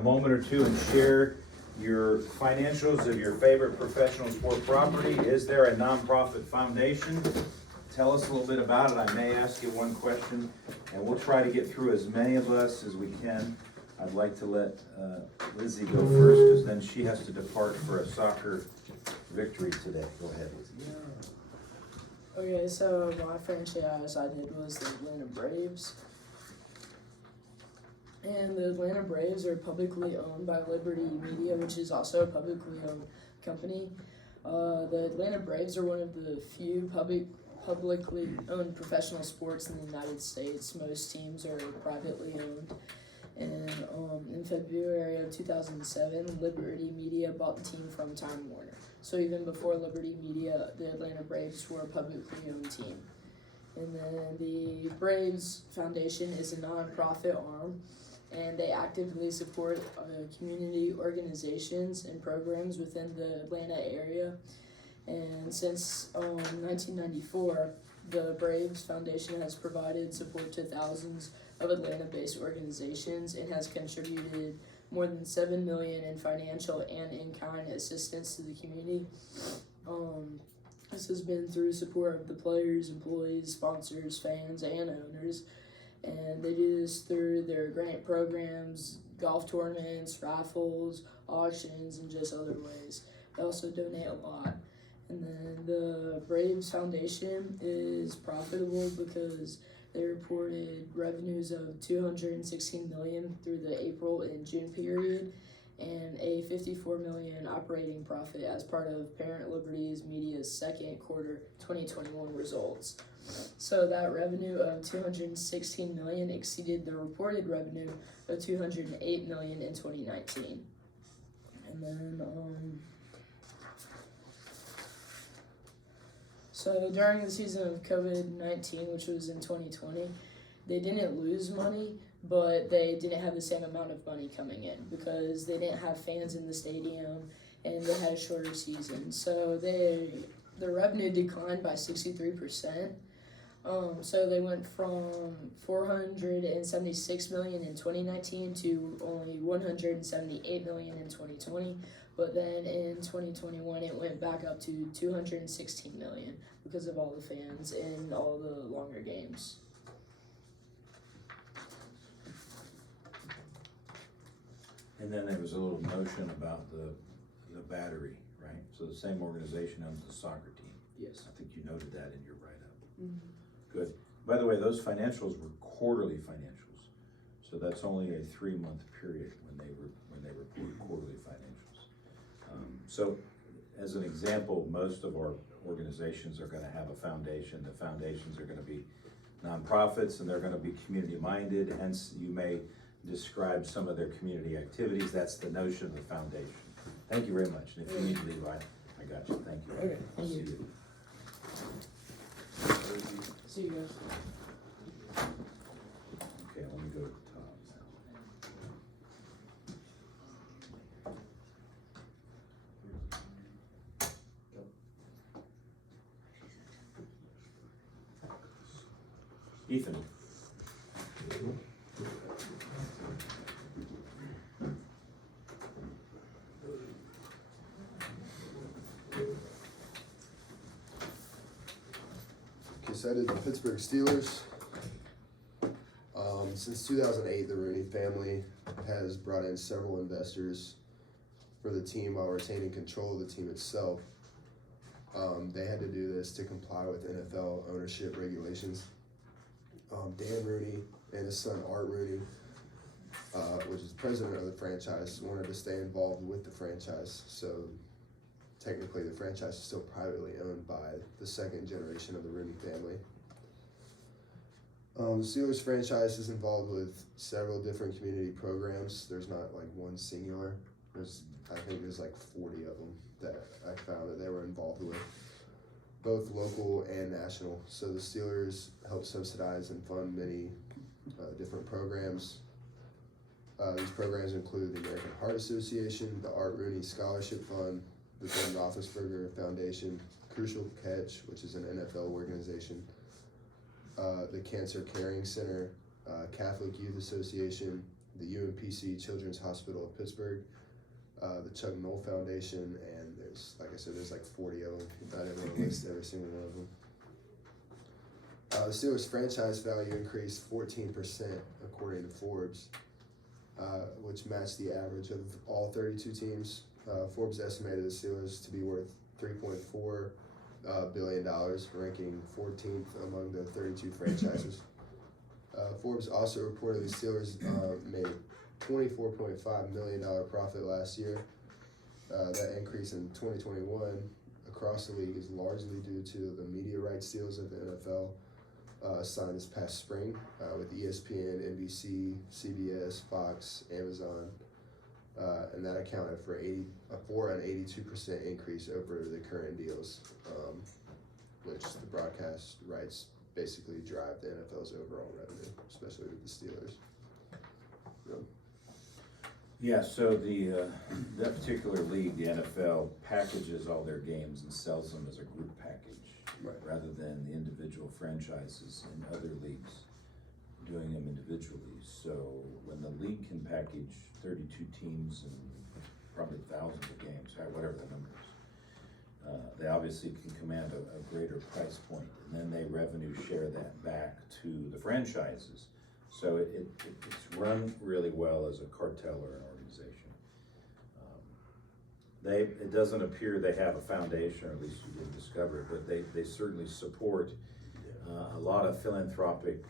a moment or two and share your financials of your favorite professional sport property. Is there a nonprofit foundation? Tell us a little bit about it. I may ask you one question, and we'll try to get through as many of us as we can. I'd like to let Lizzie go first, because then she has to depart for a soccer victory today. Go ahead, Lizzie. Okay, so my franchise I did was the Atlanta Braves. And the Atlanta Braves are publicly owned by Liberty Media, which is also a publicly owned company. The Atlanta Braves are one of the few publicly owned professional sports in the United States. Most teams are privately owned. And in February of 2007, Liberty Media bought the team from Time Warner. So even before Liberty Media, the Atlanta Braves were a publicly owned team. And then the Braves Foundation is a nonprofit arm, and they actively support community organizations and programs within the Atlanta area. And since 1994, the Braves Foundation has provided support to thousands of Atlanta-based organizations and has contributed more than $7 million in financial and in-kind assistance to the community. This has been through support of the players, employees, sponsors, fans, and owners. And they do this through their grant programs, golf tournaments, raffles, auctions, and just other ways. They also donate a lot. And then the Braves Foundation is profitable because they reported revenues of $216 million through the April and June period, and a $54 million operating profit as part of Parent Liberty Media's second quarter 2021 results. So that revenue of $216 million exceeded the reported revenue of $208 million in 2019. And then, so during the season of COVID-19, which was in 2020, they didn't lose money, but they didn't have the same amount of money coming in because they didn't have fans in the stadium and they had a shorter season. So the revenue declined by 63%. So they went from $476 million in 2019 to only $178 million in 2020. But then in 2021, it went back up to $216 million because of all the fans and all the longer games. And then there was a little notion about the battery, right? So the same organization owns the soccer team. Yes. I think you noted that in your write-up. Mm-hmm. Good. By the way, those financials were quarterly financials, so that's only a 3-month period when they report quarterly financials. So, as an example, most of our organizations are going to have a foundation. The foundations are going to be nonprofits, and they're going to be community-minded. Hence, you may describe some of their community activities. That's the notion of the foundation. Thank you very much. And if you need to leave, I got you. Thank you. Okay. Thank See you. See you guys. Okay, let me go to the top now. Ethan. Okay, so I did the Pittsburgh Steelers. Since 2008, the Rooney family has brought in several investors for the team while retaining control of the team itself. They had to do this to comply with NFL ownership regulations. Dan Rooney and his son Art Rooney, which is president of the franchise, wanted to stay involved with the franchise. So technically the franchise is still privately owned by the second generation of the Rooney family. The Steelers franchise is involved with several different community programs. There's not like one singular. I think there's like 40 of them that I found that they were involved with, both local and national. So the Steelers help subsidize and fund many different programs. These programs include the American Heart Association, the Art Rooney Scholarship Fund, the Ben Roethlisberger Foundation, Crucial Catch, which is an NFL organization, the Cancer Caring Center, Catholic Youth Association, the UMPC Children's Hospital of Pittsburgh, the Chuck Knoll Foundation, and there's, like I said, there's like 40 of them. I didn't want to list every single one of them. The Steelers franchise value increased 14% according to Forbes, which matched the average of all 32 teams. Forbes estimated the Steelers to be worth $3.4 billion, ranking 14th among the 32 franchises. Forbes also reported the Steelers made $24.5 million profit last year. That increase in 2021 across the league is largely due to the media rights deals of the NFL signed this past spring with ESPN, NBC, CBS, Fox, Amazon, and that accounted for an 82% increase over the current deals, which the broadcast rights basically drive the NFL's overall revenue, especially with the Steelers. Yeah, so that particular league, the NFL, packages all their games and sells them as a group package, Right. rather than the individual franchises in other leagues doing them individually. So when the league can package 32 teams and probably thousands of games, whatever the number is, they obviously can command a greater price point, and then they revenue share that back to the franchises. So it's run really well as a cartel or an organization. It doesn't appear they have a foundation, or at least you didn't discover it, but they certainly support a lot of philanthropic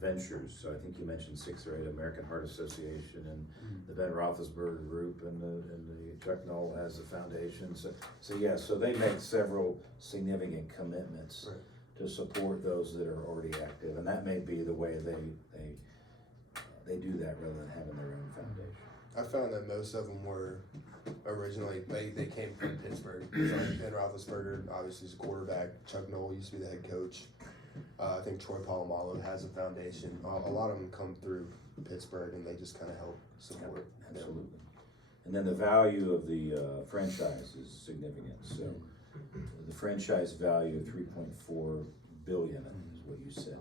ventures. So I think you mentioned 6 or 8, American Heart Association and the Ben Roethlisberger Group and the Chuck Knoll has a foundation. So they make several significant commitments to support those that are already active, and that may be the way they do that rather than having their own foundation. I found that most of them were originally, they came from Pittsburgh. So like Ben Roethlisberger, obviously, is a quarterback. Chuck Knoll used to be the head coach. I think Troy Polamalu has a foundation. A lot of them come through Pittsburgh, and they just kind of help support. Yeah, absolutely. And then the value of the franchise is significant. So the franchise value of $3.4 billion is what you said.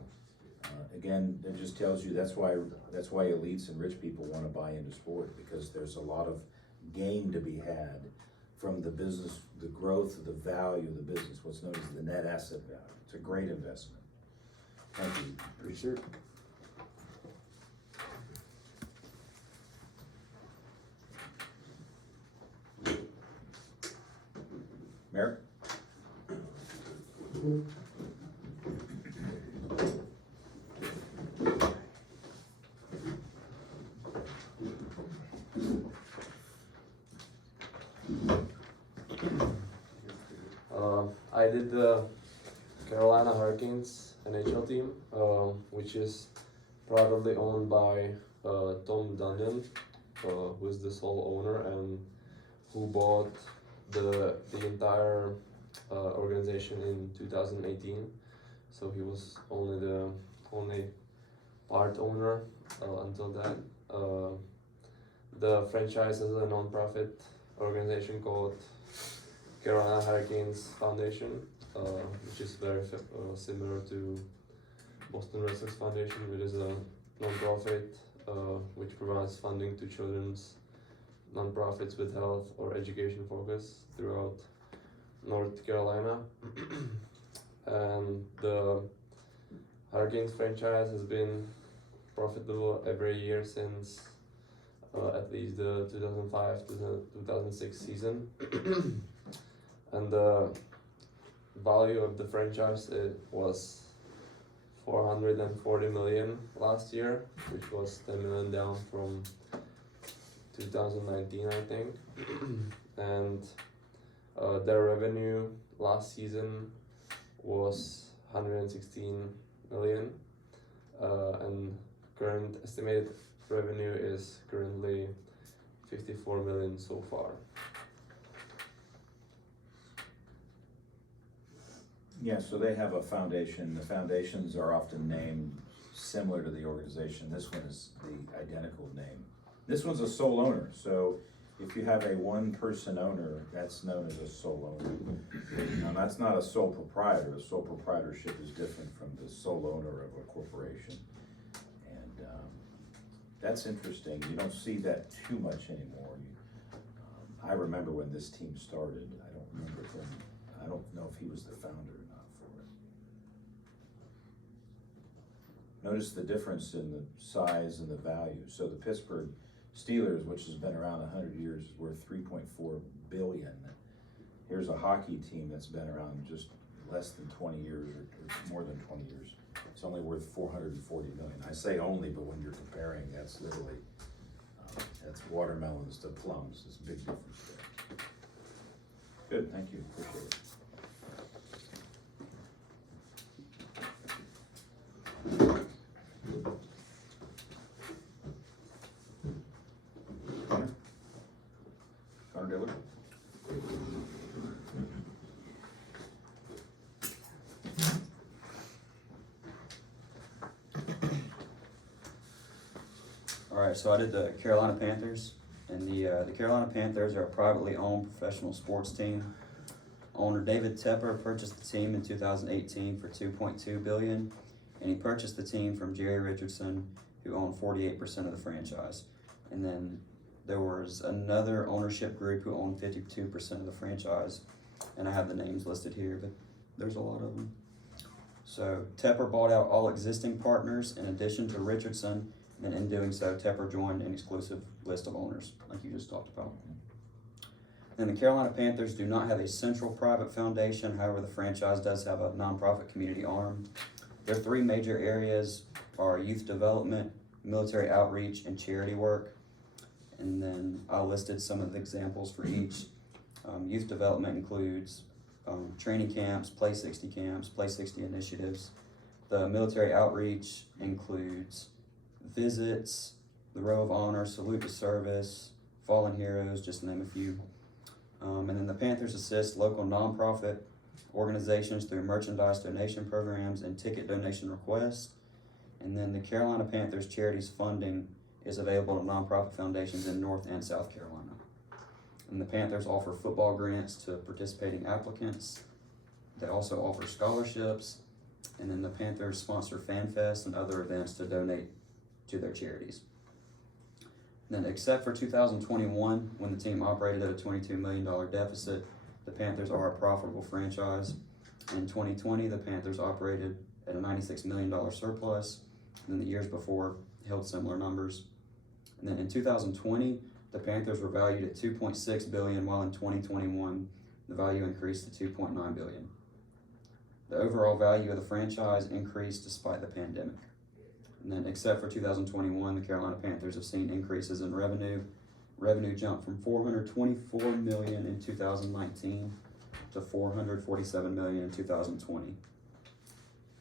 Again, it just tells you that's why elites and rich people want to buy into sport, because there's a lot of gain to be had from the business, the growth of the value of the business, what's known as the net asset value. It's a great investment. Thank you. Appreciate it. Merrick? I did the Carolina Hurricanes NHL team, which is privately owned by Tom Dundon, who is the sole owner and who bought the entire organization in 2018. So he was only the only part owner until that. The franchise is a non-profit organization called Carolina Hurricanes Foundation, which is very similar to Boston Red Sox Foundation, which is a non-profit which provides funding to children's non-profits with health or education focus throughout North Carolina. And the Hurricanes franchise has been profitable every year since at least the 2005 to the 2006 season. And the value of the franchise, it was $440 million last year, which was $10 million down from 2019, I think. And their revenue last season was $116 million, and current estimated revenue is currently $54 million so far. Yeah, so they have a foundation. The foundations are often named similar to the organization. This one is the identical name. This one's a sole owner, so if you have a one-person owner, that's known as a sole owner. Now, that's not a sole proprietor. A sole proprietorship is different from the sole owner of a corporation. That's interesting, you don't see that too much anymore. I remember when this team started, I don't remember him, I don't know if he was the founder or not for it. Notice the difference in the size and the value. So the Pittsburgh Steelers, which has been around 100 years, is worth $3.4 billion. Here's a hockey team that's been around just less than 20 years or more than 20 years. It's only worth $440 million. I say only, but when you're comparing, that's literally, that's watermelons to plums. There's a big difference there. Good, thank you, appreciate it. Connor Dillard? Alright, so I did the Carolina Panthers, and the Carolina Panthers are a privately owned professional sports team. Owner David Tepper purchased the team in 2018 for $2.2 billion, and he purchased the team from Jerry Richardson, who owned 48% of the franchise. And then there was another ownership group who owned 52% of the franchise, and I have the names listed here, but there's a lot of them. So Tepper bought out all existing partners in addition to Richardson, and in doing so, Tepper joined an exclusive list of owners, like you just talked about. And the Carolina Panthers do not have a central private foundation, however, the franchise does have a nonprofit community arm. Their three major areas are youth development, military outreach, and charity work. And then I listed some of the examples for each. Youth development includes training camps, Play 60 camps, Play 60 initiatives. The military outreach includes visits, the Row of Honor, Salute to Service, Fallen Heroes, just to name a few. And then the Panthers assist local nonprofit organizations through merchandise donation programs and ticket donation requests. And then the Carolina Panthers Charities funding is available to nonprofit foundations in North and South Carolina. And the Panthers offer football grants to participating applicants. They also offer scholarships. And then the Panthers sponsor Fan Fest and other events to donate to their charities. And then except for 2021, when the team operated at a $22 million deficit, the Panthers are a profitable franchise. In 2020, the Panthers operated at a $96 million surplus, and then the years before held similar numbers. And then in 2020, the Panthers were valued at $2.6 billion, while in 2021, the value increased to $2.9 billion. The overall value of the franchise increased despite the pandemic. And then except for 2021, the Carolina Panthers have seen increases in revenue. Revenue jumped from $424 million in 2019 to $447 million in 2020.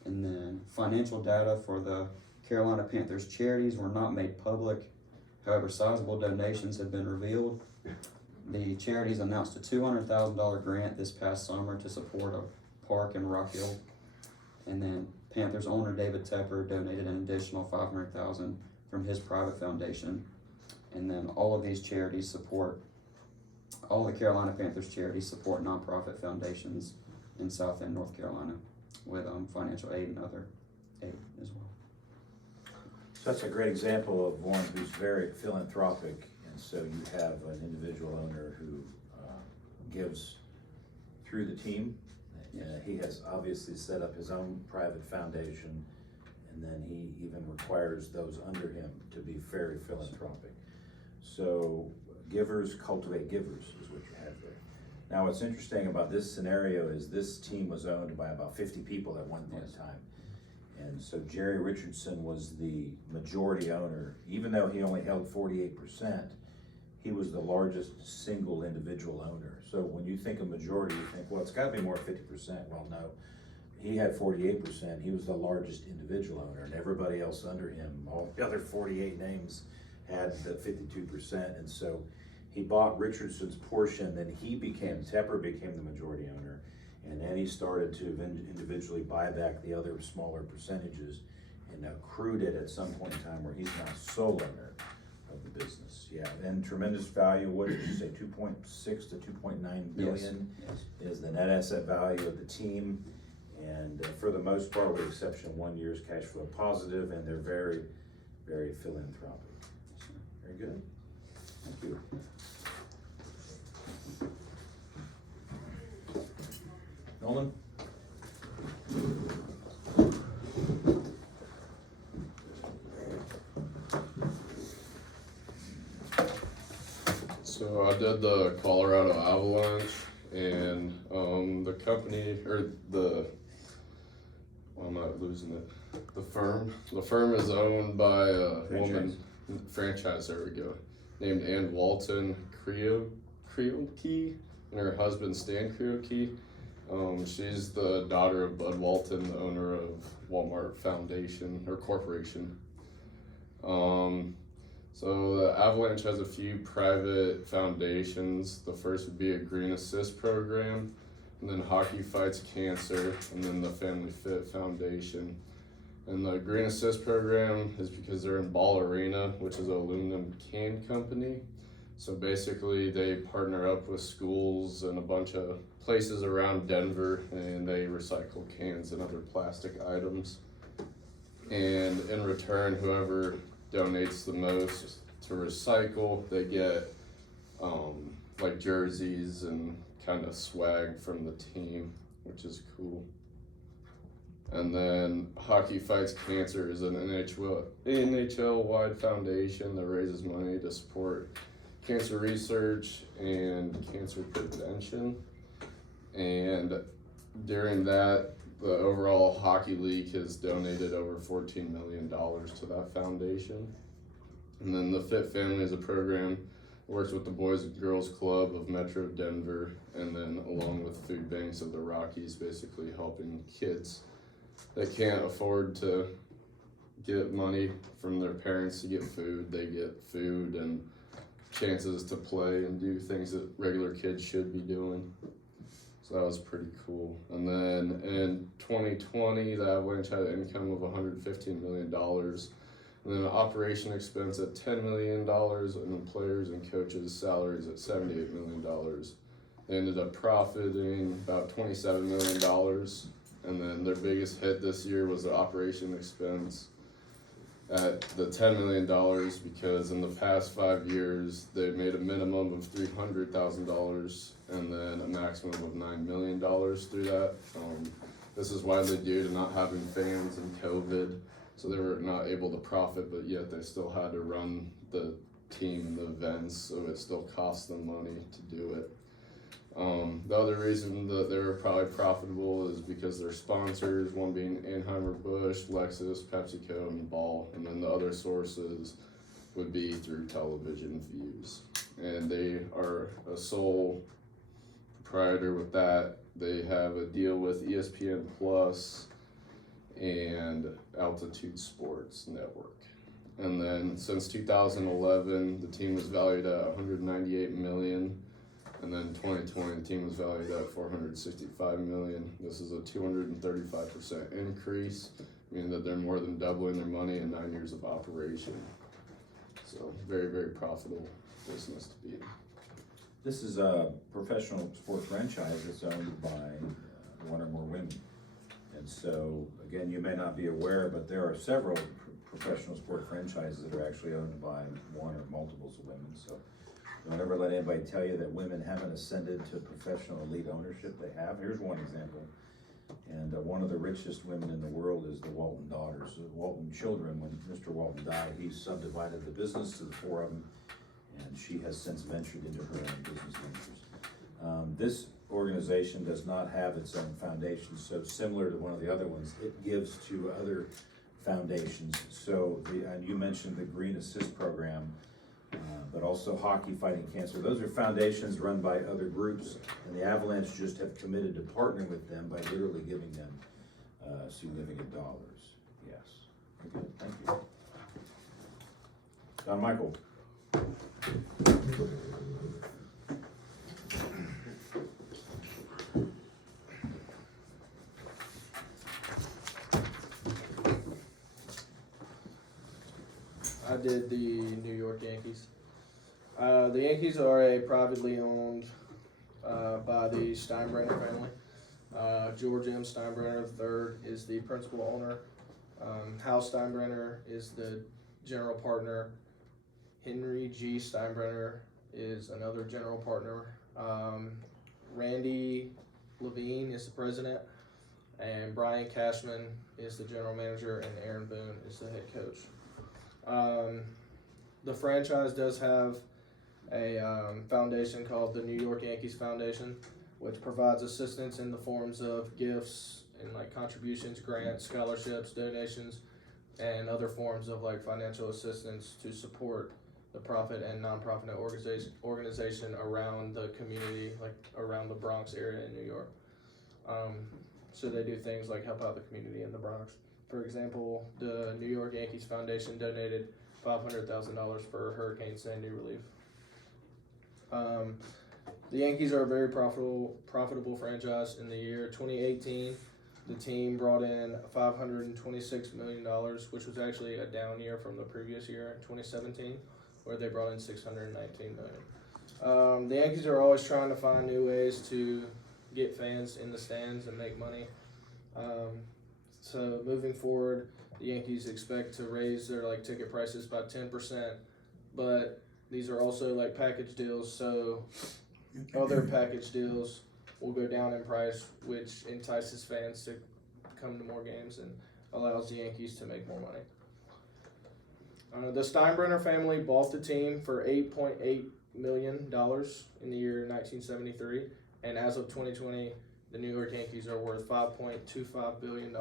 And then financial data for the Carolina Panthers charities were not made public. However, sizable donations have been revealed. The charities announced a $200,000 grant this past summer to support a park in Rock Hill. And then Panthers owner David Tepper donated an additional $500,000 from his private foundation. And then all of these charities support, all the Carolina Panthers charities support nonprofit foundations in South and North Carolina with financial aid and other aid as well. So that's a great example of one who's very philanthropic, and so you have an individual owner who gives through the team. He has obviously set up his own private foundation, and then he even requires those under him to be very philanthropic. So givers cultivate givers is what you have there. Now what's interesting about this scenario is this team was owned by about 50 people at one point in time. And so Jerry Richardson was the majority owner. Even though he only held 48%, he was the largest single individual owner. So when you think of majority, you think, well, it's gotta be more than 50%. Well, no, he had 48%. He was the largest individual owner, and everybody else under him, all the other 48 names, had the 52%. And so he bought Richardson's portion, then Tepper became the majority owner. And then he started to individually buy back the other smaller percentages and accrued it at some point in time where he's now sole owner of the business. Yeah, and tremendous value. What did you say, 2.6 to 2.9 billion Yes. is the net asset value of the team. And for the most part, with the exception of 1 year's cash flow positive, and they're very, very philanthropic. Very good. Thank you. Nolan? So I did the Colorado Avalanche, and the company or I'm not losing it. The firm is owned by a woman franchise. There we go. Named Ann Walton Krielke, and her husband Stan Krielke. She's the daughter of Bud Walton, the owner of Walmart Foundation or Corporation. So the Avalanche has a few private foundations. The first would be a Green Assist program, and then Hockey Fights Cancer, and then the Family Fit Foundation. And the Green Assist program is because they're in Ball Arena, which is an aluminum can company. So basically they partner up with schools and a bunch of places around Denver, and they recycle cans and other plastic items. And in return, whoever donates the most to recycle, they get like jerseys and kind of swag from the team, which is cool. And then Hockey Fights Cancer is an NHL-wide foundation that raises money to support cancer research and cancer prevention. And during that, the overall Hockey League has donated over $14 million to that foundation. And then the Fit Family is a program that works with the Boys and Girls Club of Metro Denver, and then along with food banks of the Rockies, basically helping kids that can't afford to get money from their parents to get food. They get food and chances to play and do things that regular kids should be doing. So that was pretty cool. And then in 2020, the Avalanche had an income of $115 million, and then an operation expense at $10 million, and players and coaches' salaries at $78 million. They ended up profiting about $27 million, and then their biggest hit this year was the operation expense at the $10 million, because in the past 5 years they made a minimum of $300,000 and then a maximum of $9 million through that. This is widely due to not having fans and COVID, so they were not able to profit, but yet they still had to run the team and the events, so it still cost them money to do it. The other reason that they were probably profitable is because their sponsors, one being Anheuser-Busch, Lexus, PepsiCo, and Ball, and then the other sources would be through television views. And they are a sole proprietor with that. They have a deal with ESPN Plus and Altitude Sports Network. And then since 2011, the team was valued at $198 million. And then 2020, the team was valued at $465 million. This is a 235% increase, meaning that they're more than doubling their money in 9 years of operation. So very, very profitable business to be in. This is a professional sport franchise that's owned by one or more women. And so, again, you may not be aware, but there are several professional sport franchises that are actually owned by one or multiples of women. So don't ever let anybody tell you that women haven't ascended to professional elite ownership. They have. Here's one example. And one of the richest women in the world is the Walton daughters. The Walton children, when Mr. Walton died, he subdivided the business to the four of them, and she has since ventured into her own business ventures. This organization does not have its own foundation, so similar to one of the other ones, it gives to other foundations. So, and you mentioned the Green Assist program, but also Hockey Fighting Cancer. Those are foundations run by other groups, and the Avalanche just have committed to partnering with them by literally giving them significant dollars. Yes. Okay, thank you. Don Michael. I did the New York Yankees. The Yankees are a privately owned by the Steinbrenner family. George M. Steinbrenner III is the principal owner. Hal Steinbrenner is the general partner. Henry G. Steinbrenner is another general partner. Randy Levine is the president, and Brian Cashman is the general manager, and Aaron Boone is the head coach. The franchise does have a foundation called the New York Yankees Foundation, which provides assistance in the forms of gifts and like contributions, grants, scholarships, donations, and other forms of like financial assistance to support the profit and nonprofit organization around the community, like around the Bronx area in New York. So they do things like help out the community in the Bronx. For example, the New York Yankees Foundation donated $500,000 for Hurricane Sandy relief. The Yankees are a very profitable franchise. In the year 2018, the team brought in $526 million, which was actually a down year from the previous year, 2017, where they brought in $619 million. The Yankees are always trying to find new ways to get fans in the stands and make money. So moving forward, the Yankees expect to raise their like ticket prices by 10%, but these are also like package deals, so other package deals will go down in price, which entices fans to come to more games and allows the Yankees to make more money. The Steinbrenner family bought the team for $8.8 million in the year 1973, and as of 2020, the New York Yankees are worth $5.25 billion.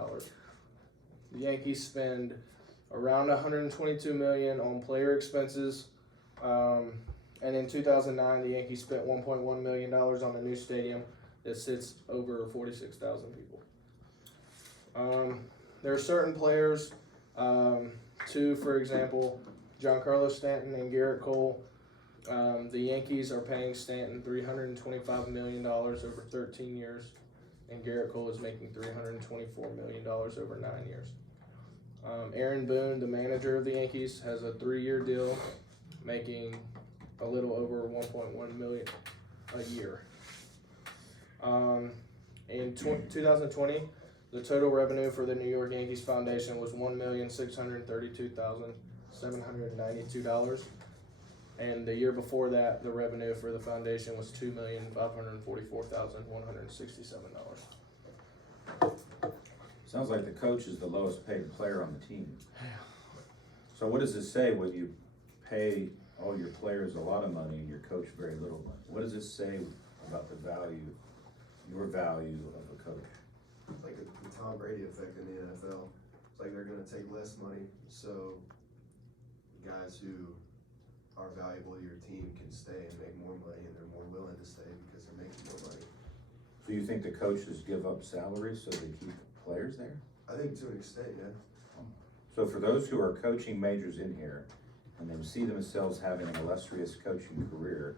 The Yankees spend around $122 million on player expenses, and in 2009, the Yankees spent $1.1 million on a new stadium that sits over 46,000 people. There are certain players, two, for example, Giancarlo Stanton and Garrett Cole. The Yankees are paying Stanton $325 million over 13 years, and Garrett Cole is making $324 million over 9 years. Aaron Boone, the manager of the Yankees, has a 3-year deal, making a little over $1.1 million a year. In 2020, the total revenue for the New York Yankees Foundation was $1,632,792, and the year before that, the revenue for the foundation was $2,544,167. Sounds like the coach is the lowest paid player on the team. So what does it say when you pay all your players a lot of money and your coach very little money? What does it say about the value, your value of a coach? It's like the Tom Brady effect in the NFL. It's like they're gonna take less money, so guys who are valuable to your team can stay and make more money, and they're more willing to stay because they're making more money. So you think the coaches give up salaries so they keep players there? I think to an extent, yeah. So for those who are coaching majors in here and they see themselves having an illustrious coaching career,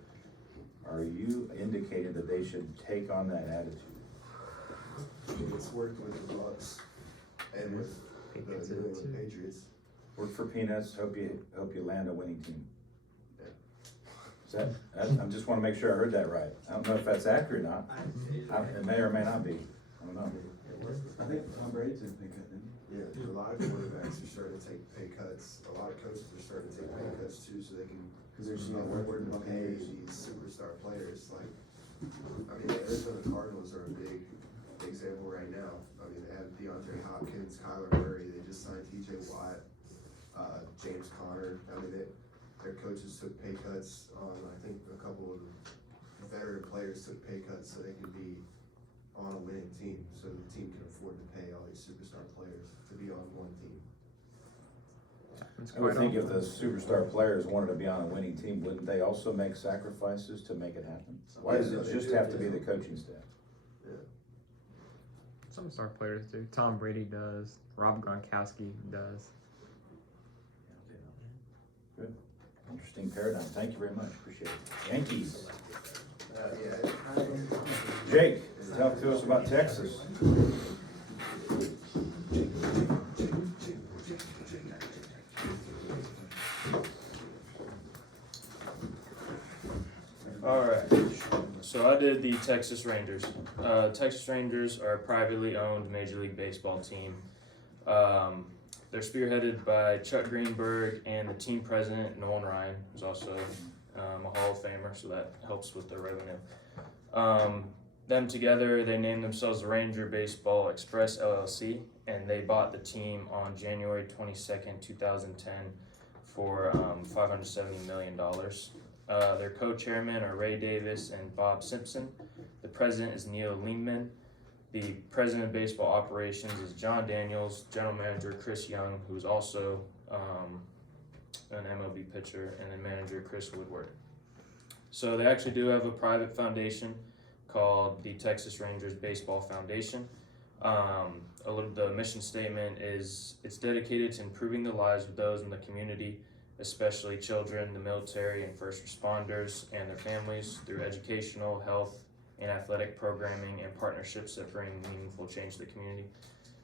are you indicating that they should take on that attitude? It's worked with the Bucks and with the New England Patriots. Work for peanuts, hope you land a winning team. Yeah. Is that, I just wanna make sure I heard that right. I don't know if that's accurate or not. It may or may not be. I don't know. I think Tom Brady took a pay cut, didn't he? Yeah, a lot of quarterbacks are starting to take pay cuts. A lot of coaches are starting to take pay cuts too, so they can Because there's afford to pay these superstar players. Like, I mean, the Arizona Cardinals are a big example right now. I mean, they have DeAndre Hopkins, Kyler Murray. They just signed T.J. Watt, James Conner. I mean, their coaches took pay cuts on. I think a couple of the veteran players took pay cuts so they could be on a winning team, so the team can afford to pay all these superstar players to be on one team. I would think if the superstar players wanted to be on a winning team, wouldn't they also make sacrifices to make it happen? Why does it just have to be the coaching staff? Some star players do. Tom Brady does. Rob Gronkowski does. Good. Interesting paradigm. Thank you very much. Appreciate it. Yankees. Jake, talk to us about Texas. Alright, so I did the Texas Rangers. Texas Rangers are a privately owned Major League Baseball team. they're spearheaded by Chuck Greenberg and the team president, Nolan Ryan, who's also a Hall of Famer, so that helps with their revenue. Them together, they named themselves the Ranger Baseball Express LLC, and they bought the team on January 22nd, 2010 for $570 million. Their co-chairmen are Ray Davis and Bob Simpson. The president is Neil Lehman. The president of baseball operations is John Daniels, general manager Chris Young, who's also an MLB pitcher, and then manager Chris Woodward. So they actually do have a private foundation called the Texas Rangers Baseball Foundation. The mission statement is it's dedicated to improving the lives of those in the community, especially children, the military, and first responders and their families through educational, health, and athletic programming and partnerships that bring meaningful change to the community.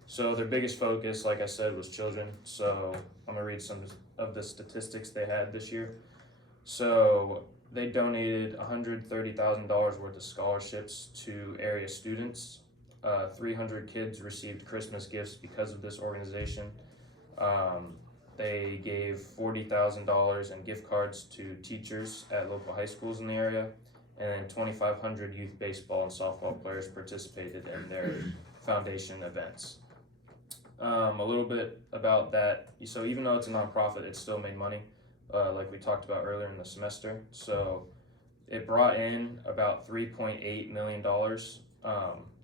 So their biggest focus, like I said, was children. So I'm gonna read some of the statistics they had this year. So they donated $130,000 worth of scholarships to area students. 300 kids received Christmas gifts because of this organization. They gave $40,000 in gift cards to teachers at local high schools in the area, and then 2,500 youth baseball and softball players participated in their foundation events. A little bit about that. So even though it's a nonprofit, it still made money. Like we talked about earlier in the semester. So it brought in about $3.8 million.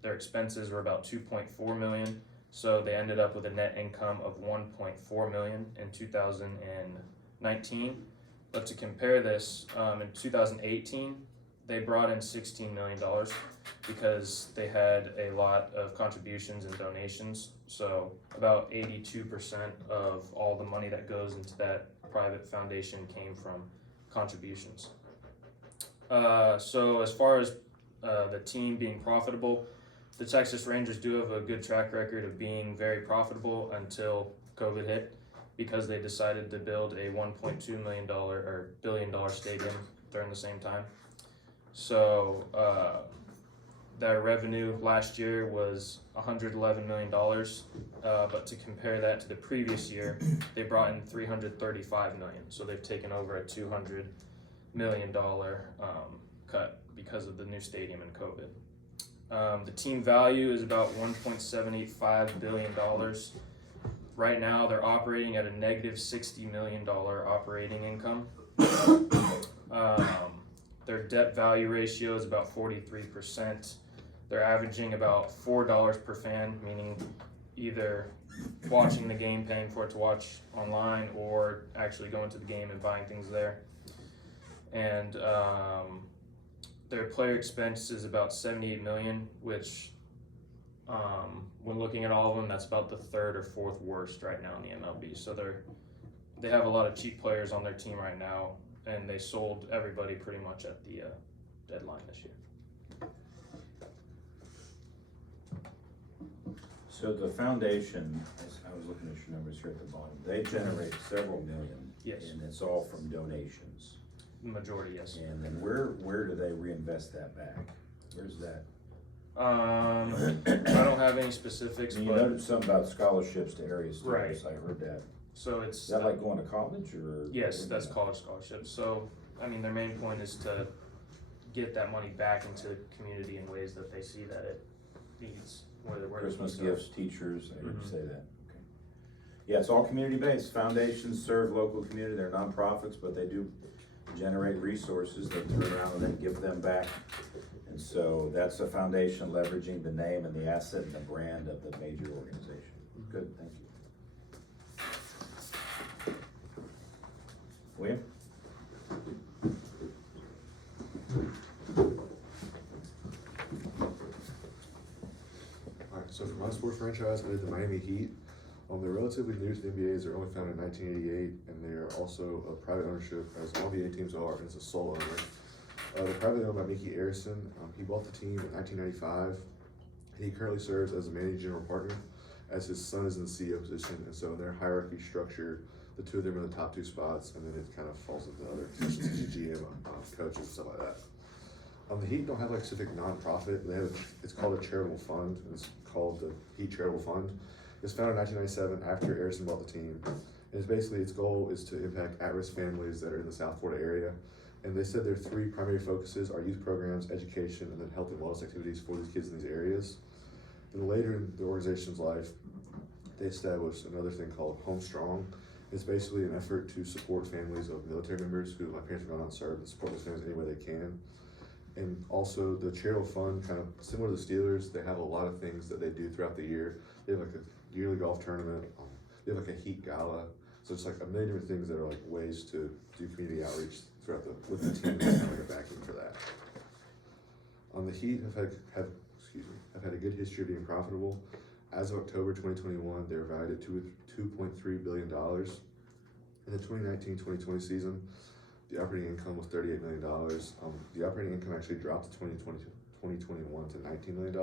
Their expenses were about $2.4 million. So they ended up with a net income of $1.4 million in 2019. But to compare this, in 2018, they brought in $16 million because they had a lot of contributions and donations. So about 82% of all the money that goes into that private foundation came from contributions. So as far as the team being profitable, the Texas Rangers do have a good track record of being very profitable until COVID hit, because they decided to build a $1.2 million or billion-dollar stadium during the same time. So their revenue last year was $111 million, but to compare that to the previous year, they brought in $335 million. So they've taken over a $200 million cut because of the new stadium and COVID. The team value is about $1.785 billion. Right now, they're operating at a negative $60 million operating income. Their debt value ratio is about 43%. They're averaging about $4 per fan, meaning either watching the game, paying for it to watch online, or actually going to the game and buying things there. And their player expense is about $78 million, which when looking at all of them, that's about the third or fourth worst right now in the MLB. So they have a lot of cheap players on their team right now, and they sold everybody pretty much at the deadline this year. So the foundation, I was looking at your numbers here at the bottom, they generate several million. Yes. And it's all from donations. The majority, yes. And then where do they reinvest that back? Where's that? I don't have any specifics, You but noted something about scholarships to area students, Right. I heard that. so it's Is that like going to college or? yes, that's college scholarships. So I mean, their main point is to get that money back into the community in ways that they see that it needs. Where Christmas so- gifts, teachers, I heard you Mhm. say that, okay. Yeah, it's all community-based, foundations serve local community, they're nonprofits, but they do generate resources that turn around and then give them back. And so that's a foundation leveraging the name and the asset and the brand of the major organization. Good, thank you. William? Alright, so for my sports franchise, I did the Miami Heat. They're relatively new to the NBA, they're only founded in 1988, and they are also a private ownership, as all NBA teams are, and it's a sole owner. They're privately owned by Mickey Arison. He bought the team in 1995. He currently serves as a managing general partner, as his son is in the CEO position, and so in their hierarchy structure, the two of them are in the top two spots, and then it kind of falls into other positions, GM, coaches, stuff like that. The Heat don't have like a specific nonprofit. They have it's called a charitable fund. And it's called the Heat Charitable Fund. was founded in 1997 after Harrison bought the team. And it's basically, its goal is to impact at-risk families that are in the South Florida area. And they said their three primary focuses are youth programs, education, and then health and wellness activities for these kids in these areas. And later in the organization's life, they established another thing called Home Strong. It's basically an effort to support families of military members who, my parents have gone on to serve, and support those families any way they can. And also the charitable fund, kind of similar to the Steelers, they have a lot of things that they do throughout the year. They have like a yearly golf tournament, they have like a Heat Gala. So it's like a million different things that are like ways to do community outreach throughout with the team, kind of like a backing for that. On the Heat have had a good history of being profitable. As of October 2021, they're valued at $2.3 billion. In the 2019-2020 season, the operating income was $38 million. The operating income actually dropped to 2021 to $19 million.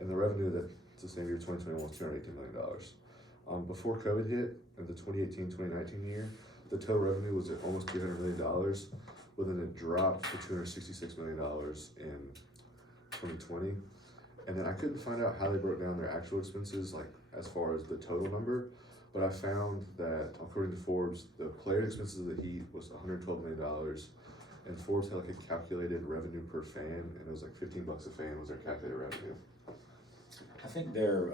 And the revenue that's the same year, 2021, was $218 million. Before COVID hit, in the 2018-2019 year, the total revenue was at almost $300 million, but then it dropped to $266 million in 2020. And then I couldn't find out how they broke down their actual expenses, like as far as the total number, but I found that according to Forbes, the player expenses of the Heat was $112 million, and Forbes had like a calculated revenue per fan, and it was like $15 a fan was their calculated revenue. I think their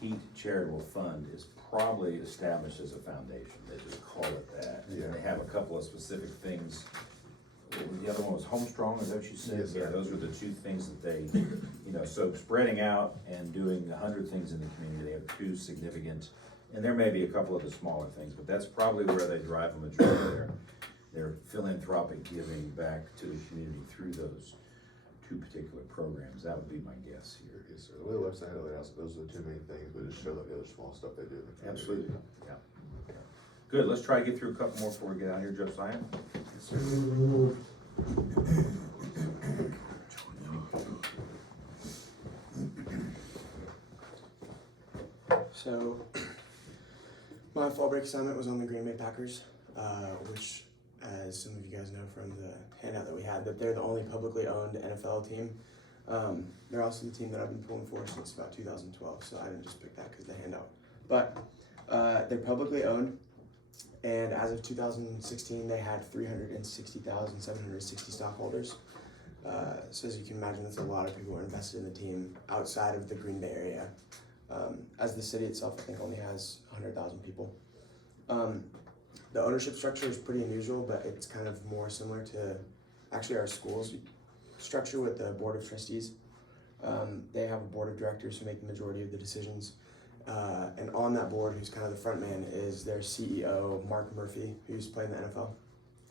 Heat Charitable Fund is probably established as a foundation. They just call it that. Yeah. And they have a couple of specific things. The other one was Home Strong, is that what you said? Yes, sir. Yeah, those were the two things that they, so spreading out and doing 100 things in the community, they have two significant, and there may be a couple of the smaller things, but that's probably where they drive a majority of their philanthropic giving back to the community through those two particular programs. That would be my guess here. Yes, sir. The way the website had it laid out, so those are the two main things, but it just showed like the other small stuff they do. in the community. Absolutely, yeah. Good, let's try to get through a couple more before we get out of here, Josiah. Yes, sir. So, my fall break assignment was on the Green Bay Packers, which, as some of you guys know from the handout that we had, that they're the only publicly owned NFL team. They're also the team that I've been pulling for since about 2012, so I didn't just pick that because of the handout. But they're publicly owned, and as of 2016, they had 360,760 stockholders. So as you can imagine, that's a lot of people who are invested in the team outside of the Green Bay area. As the city itself, I think, only has 100,000 people. The ownership structure is pretty unusual, but it's kind of more similar to actually our school's structure with the board of trustees. They have a board of directors who make the majority of the decisions. And on that board, who's kind of the front man, is their CEO, Mark Murphy, who's playing the NFL.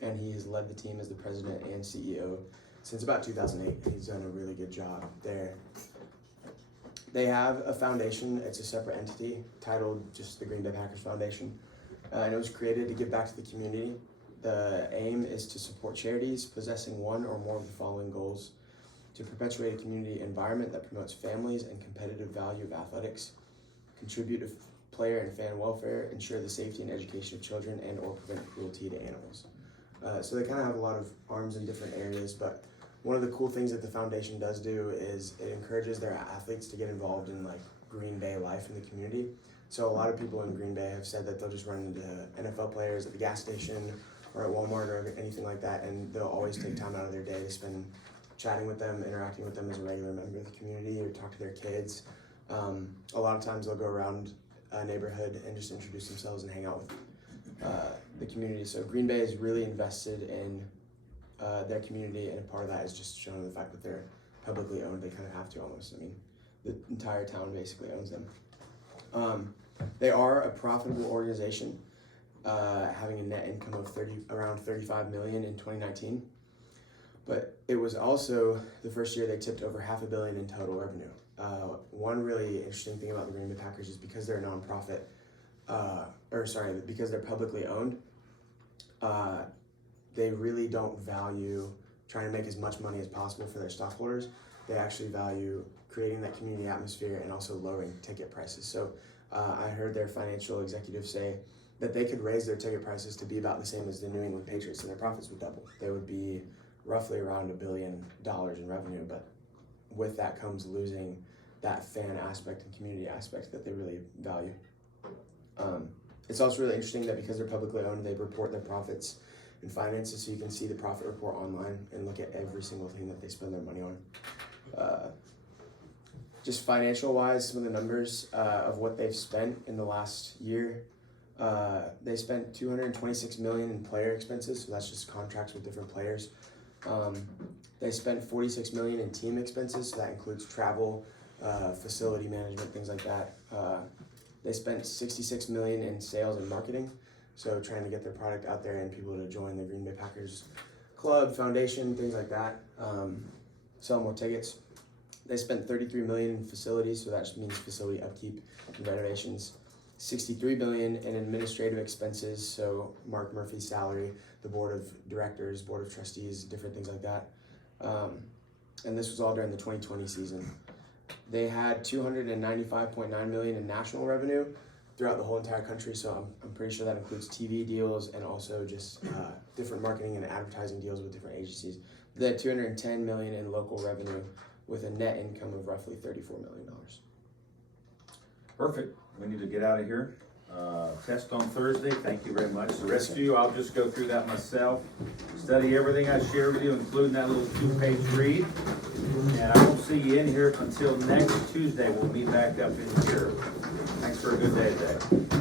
And he has led the team as the president and CEO since about 2008. He's done a really good job there. They have a foundation. It's a separate entity titled just the Green Bay Packers Foundation. And it was created to give back to the community. The aim is to support charities possessing one or more of the following goals: to perpetuate a community environment that promotes families and competitive value of athletics, contribute to player and fan welfare, ensure the safety and education of children, and or prevent cruelty to animals. So they kind of have a lot of arms in different areas, but one of the cool things that the foundation does do is it encourages their athletes to get involved in like Green Bay life in the community. So a lot of people in Green Bay have said that they'll just run into NFL players at the gas station or at Walmart or anything like that, and they'll always take time out of their day to spend chatting with them, interacting with them as a regular member of the community, or talk to their kids. A lot of times they'll go around a neighborhood and just introduce themselves and hang out with the community. So Green Bay is really invested in their community, and a part of that is just shown in the fact that they're publicly owned. They kind of have to almost. I mean, the entire town basically owns them. They are a profitable organization, having a net income of around $35 million in 2019. But it was also the first year they tipped over $500 million in total revenue. One really interesting thing about the Green Bay Packers is because they're a nonprofit, because they're publicly owned, they really don't value trying to make as much money as possible for their stockholders. They actually value creating that community atmosphere and also lowering ticket prices. So I heard their financial executive say that they could raise their ticket prices to be about the same as the New England Patriots, and their profits would double. They would be roughly around $1 billion in revenue, but with that comes losing that fan aspect and community aspect that they really value. It's also really interesting that because they're publicly owned, they report their profits and finances, so you can see the profit report online and look at every single thing that they spend their money on. Just financial wise, some of the numbers of what they've spent in the last year. They spent $226 million in player expenses, so that's just contracts with different players. They spent $46 million in team expenses, so that includes travel, facility management, things like that. They spent $66 million in sales and marketing, so trying to get their product out there and people to join the Green Bay Packers club, foundation, things like that. Sell more tickets. They spent $33 million in facilities, so that just means facility upkeep and renovations. $63 million in administrative expenses, so Mark Murphy's salary, the board of directors, board of trustees, different things like that. And this was all during the 2020 season. They had $295.9 million in national revenue throughout the whole entire country, so I'm pretty sure that includes TV deals and also just different marketing and advertising deals with different agencies. They had $210 million in local revenue with a net income of roughly $34 million. Perfect. We need to get out of here. Test on Thursday. Thank you very much. The rest of you, I'll just go through that myself. Study everything I share with you, including that little 2-page read. And I won't see you in here until next Tuesday. We'll meet back up in here. Thanks for a good day today.